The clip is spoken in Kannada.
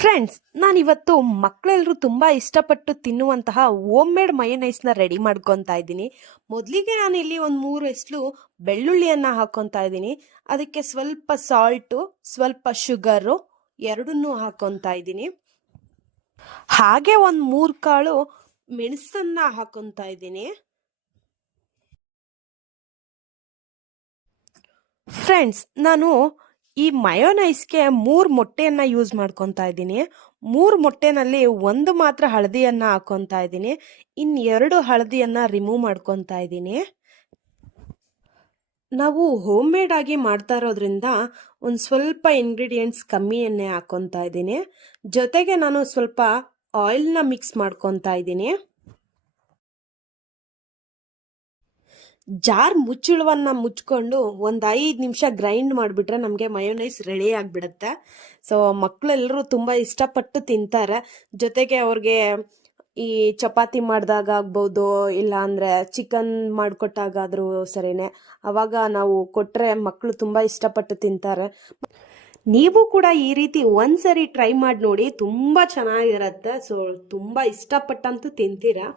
ಫ್ರೆಂಡ್ಸ್, ನಾನಿವತ್ತು ಮಕ್ಕಳೆಲ್ಲರೂ ತುಂಬ ಇಷ್ಟಪಟ್ಟು ತಿನ್ನುವಂತಹ ಹೋಮ್ ಮೇಡ್ ಮಯೋನೈಸ್ನ ರೆಡಿ ಮಾಡ್ಕೊತಾ ಇದ್ದೀನಿ. ಮೊದಲಿಗೆ ನಾನು ಇಲ್ಲಿ ಒಂದು 3 ಎಸ್ಲು ಬೆಳ್ಳುಳ್ಳಿಯನ್ನು ಹಾಕ್ಕೊತಾ ಇದ್ದೀನಿ. ಅದಕ್ಕೆ ಸ್ವಲ್ಪ ಸಾಲ್ಟು, ಸ್ವಲ್ಪ ಶುಗರು ಎರಡನ್ನೂ ಹಾಕ್ಕೊತಾ ಇದ್ದೀನಿ. ಹಾಗೆ ಒಂದು 3 ಕಾಳು ಮೆಣಸನ್ನ ಹಾಕ್ಕೊತಾ ಇದ್ದೀನಿ. ಫ್ರೆಂಡ್ಸ್, ನಾನು ಈ ಮಯೋನೈಸ್ಗೆ 3 ಮೊಟ್ಟೆಯನ್ನು ಯೂಸ್ ಮಾಡ್ಕೊತಾ ಇದ್ದೀನಿ. 3 ಮೊಟ್ಟೆನಲ್ಲಿ ಒಂದು ಮಾತ್ರ ಹಳದಿಯನ್ನು ಹಾಕ್ಕೊತಾ ಇದ್ದೀನಿ. ಇನ್ನು 2 ಹಳದಿಯನ್ನು ರಿಮೂವ್ ಮಾಡ್ಕೊತಾ ಇದ್ದೀನಿ. ನಾವು ಹೋಮ್ ಮೇಡ್ ಆಗಿ ಮಾಡ್ತಾ ಇರೋದ್ರಿಂದ ಒಂದು ಸ್ವಲ್ಪ ಇಂಗ್ರೀಡಿಯೆಂಟ್ಸ್ ಕಮ್ಮಿ ಎಣ್ಣೆ ಹಾಕ್ಕೊತಾ ಇದ್ದೀನಿ. ಜೊತೆಗೆ ನಾನು ಸ್ವಲ್ಪ ಆಯಿಲ್ನ ಮಿಕ್ಸ್ ಮಾಡ್ಕೊತಾ ಇದ್ದೀನಿ. ಜಾರ್ ಮುಚ್ಚಳವನ್ನು ಮುಚ್ಕೊಂಡು ಒಂದು 5 ನಿಮಿಷ ಗ್ರೈಂಡ್ ಮಾಡಿಬಿಟ್ರೆ ನಮಗೆ ಮಯೋನೈಸ್ ರೆಡಿ ಆಗಿಬಿಡುತ್ತೆ. ಸೊ ಮಕ್ಕಳೆಲ್ಲರೂ ತುಂಬ ಇಷ್ಟಪಟ್ಟು ತಿಂತಾರೆ. ಜೊತೆಗೆ ಅವ್ರಿಗೆ ಈ ಚಪಾತಿ ಮಾಡಿದಾಗ ಆಗ್ಬೋದು, ಇಲ್ಲ ಅಂದರೆ ಚಿಕನ್ ಮಾಡಿಕೊಟ್ಟಾಗಾದರೂ ಸರಿನೇ, ಆವಾಗ ನಾವು ಕೊಟ್ಟರೆ ಮಕ್ಕಳು ತುಂಬ ಇಷ್ಟಪಟ್ಟು ತಿಂತಾರೆ. ನೀವು ಕೂಡ ಈ ರೀತಿ ಒಂದ್ಸರಿ ಟ್ರೈ ಮಾಡಿ ನೋಡಿ, ತುಂಬ ಚೆನ್ನಾಗಿರುತ್ತೆ. ಸೊ ತುಂಬ ಇಷ್ಟಪಟ್ಟಂತೂ ತಿಂತೀರಾ.